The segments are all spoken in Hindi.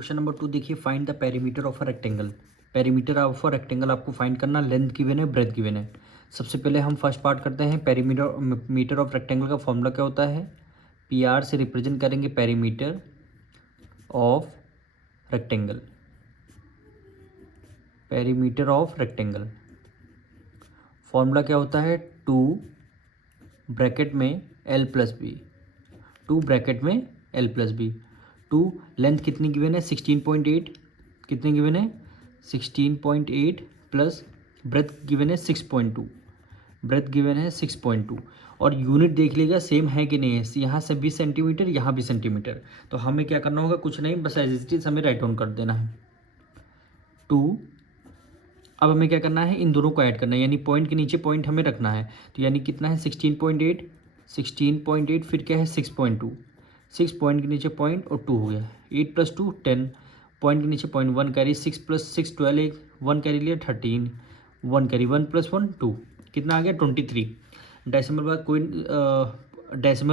क्वेश्चन नंबर 2 देखिए, find the perimeter of a rectangle. Perimeter of a rectangle आपको फाइंड करना, लेंथ गिवन है, ब्रेथ गिवन है। सबसे पहले हम फर्स्ट पार्ट करते हैं। पेरीमीटर ऑफ रेक्टेंगल का फॉर्मूला क्या होता है? पी आर से रिप्रेजेंट करेंगे perimeter of rectangle. Perimeter of rectangle formula क्या होता है? 2 ब्रैकेट में एल प्लस बी, 2 ब्रैकेट में एल प्लस बी। 2 लेंथ कितनी गिवन है? 16.8। कितनी गिवन है? 16.8 प्लस ब्रेथ गिवन है 6.2। ब्रेथ गिवन है 6.2 और यूनिट देख लीजिएगा सेम है कि नहीं है। यहाँ से भी सेंटीमीटर, यहाँ भी सेंटीमीटर। तो हमें क्या करना होगा? कुछ नहीं, बस एज इट इज हमें राइट डाउन कर देना है 2। अब हमें क्या करना है? इन दोनों को ऐड करना है, यानी पॉइंट के नीचे पॉइंट हमें रखना है। तो यानी कितना है? 16.8, 16.8 फिर क्या है? 6.2। 6 पॉइंट के नीचे पॉइंट और 2 हो गया। 8 + 2 10, पॉइंट के नीचे पॉइंट 1 कैरी, 6 + 6 12, 1 कैरी लिया 13, 1 कैरी, 1 + 1 2, कितना आ गया? 23। डेसिमल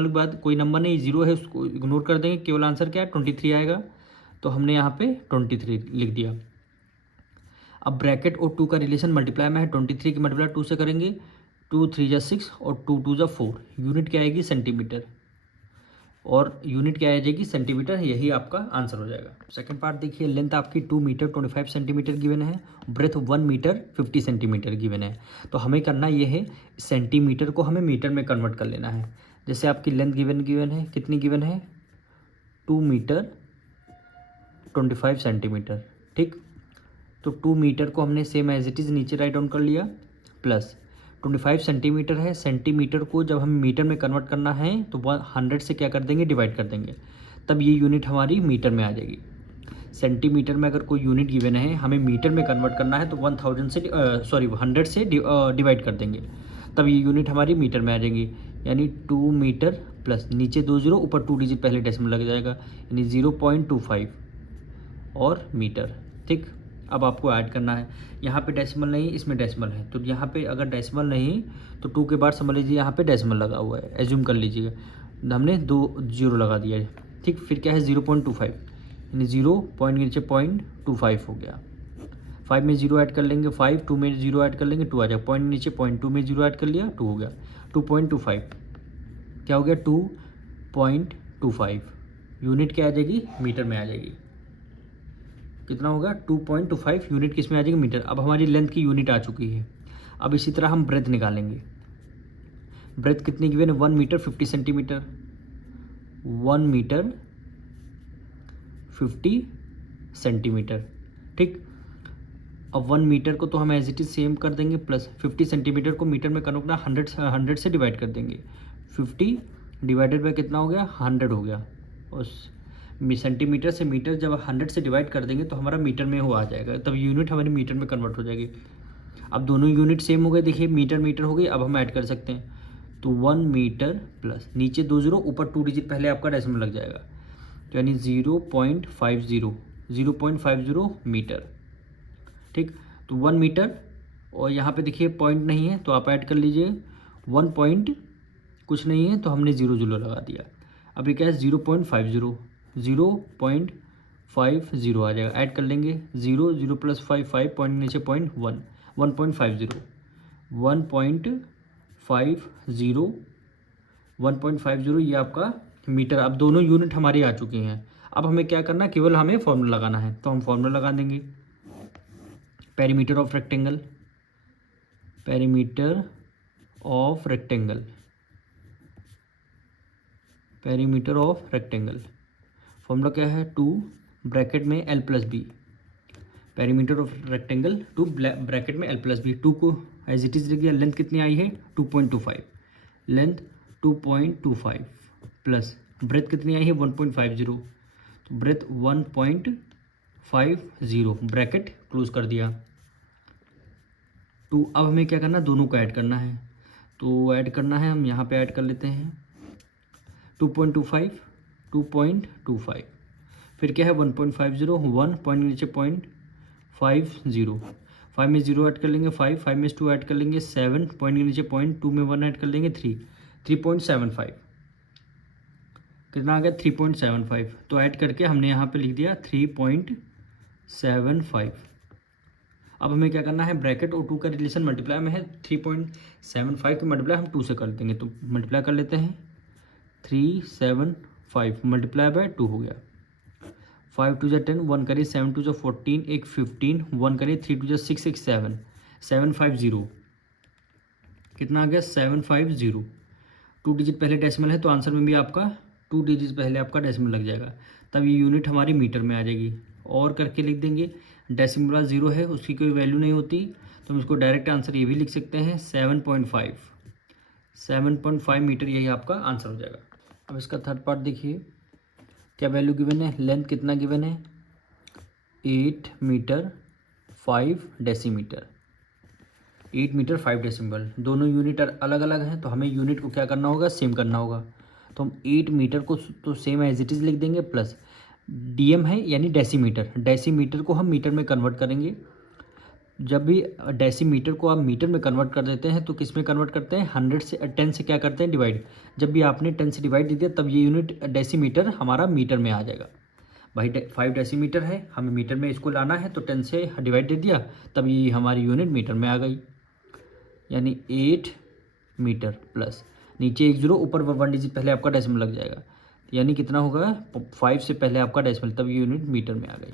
के बाद कोई नंबर नहीं, जीरो है, उसको इग्नोर कर देंगे, केवल आंसर क्या है? 23 आएगा। तो हमने यहाँ पे 23 लिख दिया। अब ब्रैकेट और 2 का रिलेशन मल्टीप्लाई में है। 23 की मल्टीप्लाई 2 से करेंगे, 2 3 जा 6 और 2 2 जा 4। यूनिट क्या आएगी? सेंटीमीटर। और यूनिट क्या आ जाएगी? सेंटीमीटर। यही आपका आंसर हो जाएगा। सेकंड पार्ट देखिए, लेंथ आपकी 2 मीटर 25 सेंटीमीटर गिवन है, ब्रेथ 1 मीटर 50 सेंटीमीटर गिवन है। तो हमें करना ये है, सेंटीमीटर को हमें मीटर में कन्वर्ट कर लेना है। जैसे आपकी लेंथ गिवन है, कितनी गिवन है? 2 मीटर 25 सेंटीमीटर। ठीक, तो 2 मीटर को हमने सेम एज इट इज़ नीचे राइट डाउन कर लिया, प्लस 25 सेंटीमीटर है। सेंटीमीटर को जब हमें मीटर में कन्वर्ट करना है तो 100 से क्या कर देंगे? डिवाइड कर देंगे, तब ये यूनिट हमारी मीटर में आ जाएगी। सेंटीमीटर में अगर कोई यूनिट गिवन है, हमें मीटर में कन्वर्ट करना है तो 1000 से 100 से डिवाइड कर देंगे, तब ये यूनिट हमारी मीटर में आ जाएगी। यानी 2 मीटर प्लस नीचे 2 जीरो, ऊपर 2 डिजिट पहले डेसिमल लग जाएगा, यानी 0.25 और मीटर। ठीक, अब आपको ऐड करना है। यहाँ पे डेसिमल नहीं, इसमें डेसिमल है, तो यहाँ पे अगर डेसिमल नहीं तो 2 के बाद समझ लीजिए यहाँ पे डेसिमल लगा हुआ है, एज्यूम कर लीजिएगा। हमने 2 जीरो लगा दिया है। ठीक, फिर क्या है? 0.25, यानी 0 पॉइंट के नीचे 0.25 हो गया। 5 में 0 ऐड कर लेंगे 5, 2 में 0 ऐड कर लेंगे 2 आ जाएगा, पॉइंट नीचे पॉइंट, 2 में 0 ऐड कर लिया 2 हो गया। 2.25 क्या हो गया? 2.25 यूनिट क्या आ जाएगी? मीटर में आ जाएगी। कितना होगा? 2.25 यूनिट किस में आ जाएगी? मीटर। अब हमारी लेंथ की यूनिट आ चुकी है। अब इसी तरह हम ब्रेथ निकालेंगे। ब्रेथ कितनी गिवन है? 1 मीटर 50 सेंटीमीटर। 1 metre 50 centimetre. ठीक, अब 1 मीटर को तो हम एज इट इज सेम कर देंगे, प्लस 50 सेंटीमीटर को मीटर में कन्वर्ट करना, 100 से डिवाइड कर देंगे। 50 डिवाइडेड बाय कितना हो गया? 100 हो गया। उस सेंटीमीटर से मीटर जब 100 से डिवाइड कर देंगे तो हमारा मीटर में हो आ जाएगा, तब यूनिट हमारी मीटर में कन्वर्ट हो जाएगी। अब दोनों यूनिट सेम हो गए, देखिए मीटर मीटर हो गई। अब हम ऐड कर सकते हैं, तो 1 मीटर प्लस नीचे 2 जीरो, ऊपर 2 डिजिट पहले आपका डेसिमल लग जाएगा, तो यानी 0.50 मीटर। ठीक, तो 1 मीटर और यहाँ पे देखिए पॉइंट नहीं है तो आप ऐड कर लीजिए। 1 पॉइंट कुछ नहीं है तो हमने 0 0 लगा दिया। अभी क्या है? 0.50 0.50 आ जाएगा, ऐड कर लेंगे। 0 0 + 5 5, पॉइंट नीचे पॉइंट 1, 1.50 1.50 ये आपका मीटर। अब दोनों यूनिट हमारी आ चुकी हैं। अब हमें क्या करना है? केवल हमें फॉर्मूला लगाना है, तो हम फॉर्मूला लगा देंगे। Perimeter of rectangle, perimeter of rectangle, perimeter of rectangle formula क्या है? 2 ब्रैकेट में L plus B. Perimeter of rectangle 2 bracket में एल प्लस बी। 2 को एज इट इज लिख दिया। लेंथ कितनी आई है? 2.25, लेंथ 2.25 प्लस ब्रेथ कितनी आई है? 1.50, तो ब्रेथ 1.50, ब्रैकेट क्लोज कर दिया। 2, अब हमें क्या करना है? दोनों को ऐड करना है, तो ऐड करना है, हम यहाँ पे ऐड कर लेते हैं 2.25, 2.25 फिर क्या है? 1.50, 1 पॉइंट नीचे पॉइंट 50, 5 में 0 ऐड कर लेंगे 5, 5 में 2 ऐड कर लेंगे 7, पॉइंट के नीचे पॉइंट, 2 में 1 ऐड कर लेंगे 3, 3.75 कितना आ गया 3.75। तो ऐड करके हमने यहाँ पे लिख दिया 3.75। अब हमें क्या करना है, ब्रैकेट और 2 का रिलेशन मल्टीप्लाई में है, 3.75 के मल्टीप्लाई हम 2 से कर देंगे। तो मल्टीप्लाई कर लेते हैं, 375 मल्टीप्लाई बाय 2 हो गया। 5 2 जा 10, 1 करिए 7 2 जा 14, एक 15, 1 करिए 3 2 जा 6, एक 7, 750। कितना आ गया 750। 2 डिजिट पहले डेसिमल है तो आंसर में भी आपका 2 डिजिट पहले आपका डेसिमल लग जाएगा, तब ये यूनिट हमारी मीटर में आ जाएगी। और करके लिख देंगे, डेसिमल वाला 0 है उसकी कोई वैल्यू नहीं होती, तो हम इसको डायरेक्ट आंसर ये भी लिख सकते हैं 7.5 मीटर, यही आपका आंसर हो जाएगा। अब इसका थर्ड पार्ट देखिए, क्या वैल्यू गिवन है, लेंथ कितना गिवन है 8 मीटर 5 डेसीमीटर। 8 मीटर 5 डेसिमल, दोनों यूनिट अलग अलग हैं, तो हमें यूनिट को क्या करना होगा, सेम करना होगा। तो हम 8 मीटर को तो सेम एज इट इज़ लिख देंगे, प्लस डीएम है यानी डेसीमीटर, डेसीमीटर को हम मीटर में कन्वर्ट करेंगे। जब भी डेसीमीटर को आप मीटर में कन्वर्ट कर देते हैं तो किस में कन्वर्ट करते हैं, 100 से 10 से क्या करते हैं, डिवाइड। जब भी आपने 10 से डिवाइड दे दिया तब ये यूनिट डेसीमीटर हमारा मीटर में आ जाएगा। भाई 5 डेसीमीटर है, हमें मीटर में इसको लाना है, तो 10 से डिवाइड दे दिया तब ये हमारी यूनिट मीटर में आ गई, यानी 8 मीटर प्लस नीचे 1 0, ऊपर 1 डिजिट पहले आपका डेसिमल लग जाएगा, यानी कितना होगा 5 से पहले आपका डेसिमल, तब ये यूनिट मीटर में आ गई।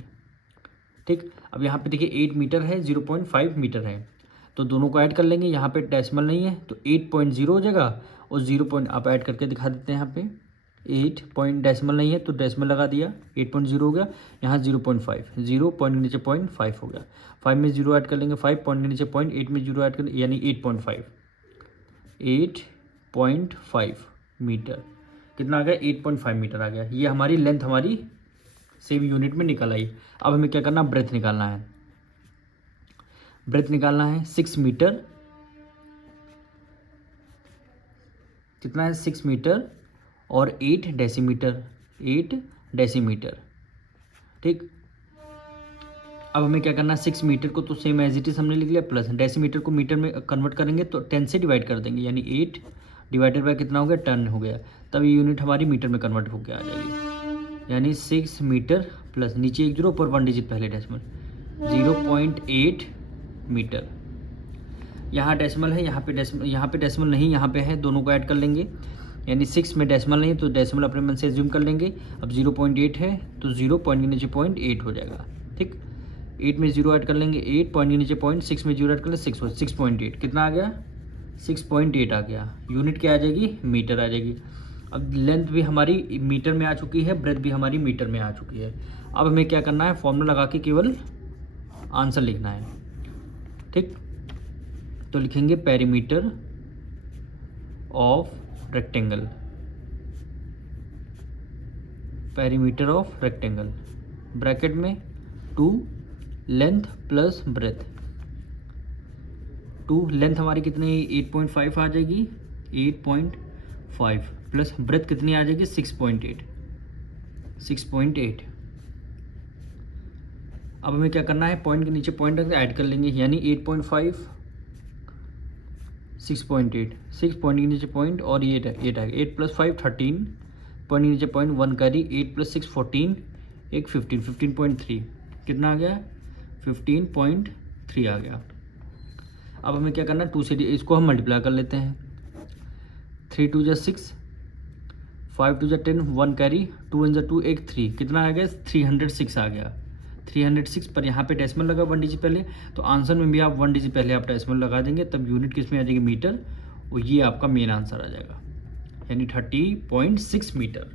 ठीक, अब यहाँ पे देखिए 8 मीटर है, 0.5 मीटर है, तो दोनों को ऐड कर लेंगे। यहाँ पे डेसिमल नहीं है तो 8.0 हो जाएगा, और 0 पॉइंट आप ऐड करके दिखा देते हैं। यहाँ पे 8 पॉइंट डेसिमल नहीं है तो डेसिमल लगा दिया, 8.0 हो गया। यहाँ 0.5, 0 पॉइंट के नीचे 0.5 हो गया। 5 में 0 ऐड कर लेंगे, 5 पॉइंट के नीचे पॉइंट, 8 में 0 ऐड कर, यानी 8.5 मीटर। कितना आ गया 8.5 मीटर आ गया। ये हमारी लेंथ हमारी सेम यूनिट में निकल आई। अब हमें क्या करना, ब्रेथ निकालना है। ब्रेथ निकालना है 6 मीटर, कितना है 6 मीटर और 8 डेसीमीटर, 8 डेसीमीटर। ठीक, अब हमें क्या करना है, 6 मीटर को तो सेम एज इट इज हमने लिख लिया, प्लस डेसीमीटर को मीटर में कन्वर्ट करेंगे तो 10 से डिवाइड कर देंगे, यानी 8 डिवाइडेड बाय कितना हो गया 10 हो गया, तब ये यूनिट हमारी मीटर में कन्वर्ट होकर आ जाएगी, यानी 6 मीटर प्लस नीचे 1 0, ऊपर 1 डिजिट पहले डेसिमल, 0.8 मीटर। यहाँ डेसिमल है, यहाँ पे डेसिमल नहीं, यहाँ पे है, दोनों को ऐड कर लेंगे, यानी 6 में डेसिमल नहीं तो डेसिमल अपने मन से एज्यूम कर लेंगे। अब 0.8 है तो 0 पॉइंट के नीचे 0.8 हो जाएगा। ठीक, 8 में 0 ऐड कर लेंगे, 8 पॉइंट के नीचे पॉइंट, 6 में 0 ऐड कर लेंगे, 6.8, कितना आ गया 6.8 आ गया। यूनिट क्या आ जाएगी, मीटर आ जाएगी। अब लेंथ भी हमारी मीटर में आ चुकी है, ब्रेथ भी हमारी मीटर में आ चुकी है। अब हमें क्या करना है, फॉर्मूला लगा के केवल आंसर लिखना है। ठीक, तो लिखेंगे perimeter of rectangle, perimeter of rectangle, bracket में 2 लेंथ प्लस ब्रेथ। 2 लेंथ हमारी कितनी 8.5 आ जाएगी, 8.5 प्लस ब्रेथ कितनी आ जाएगी 6.8। अब हमें क्या करना है, पॉइंट के नीचे पॉइंट ऐड कर लेंगे, यानी 8.5 6.8, 6 पॉइंट के नीचे पॉइंट और ये 8 आएगा, 8 + 5 13, पॉइंट के नीचे पॉइंट 1 करी, 8 + 6 14, एक 15, 15.3, कितना आ गया 15.3 आ गया। अब हमें क्या करना है, 2 से इसको हम मल्टीप्लाई कर लेते हैं, 3 2 जा 6, 5 2 जा 10, 1 कैरी, 2 1 जा 2, एक 3, कितना आ गया 306 आ गया। 306 पर यहाँ पे डेसिमल लगा 1 डिजिट पहले, तो आंसर में भी आप 1 डिजिट पहले आप डेसिमल लगा देंगे, तब यूनिट किस में आ जाएगी, मीटर, और ये आपका मेन आंसर आ जाएगा, यानी 30.6 मीटर।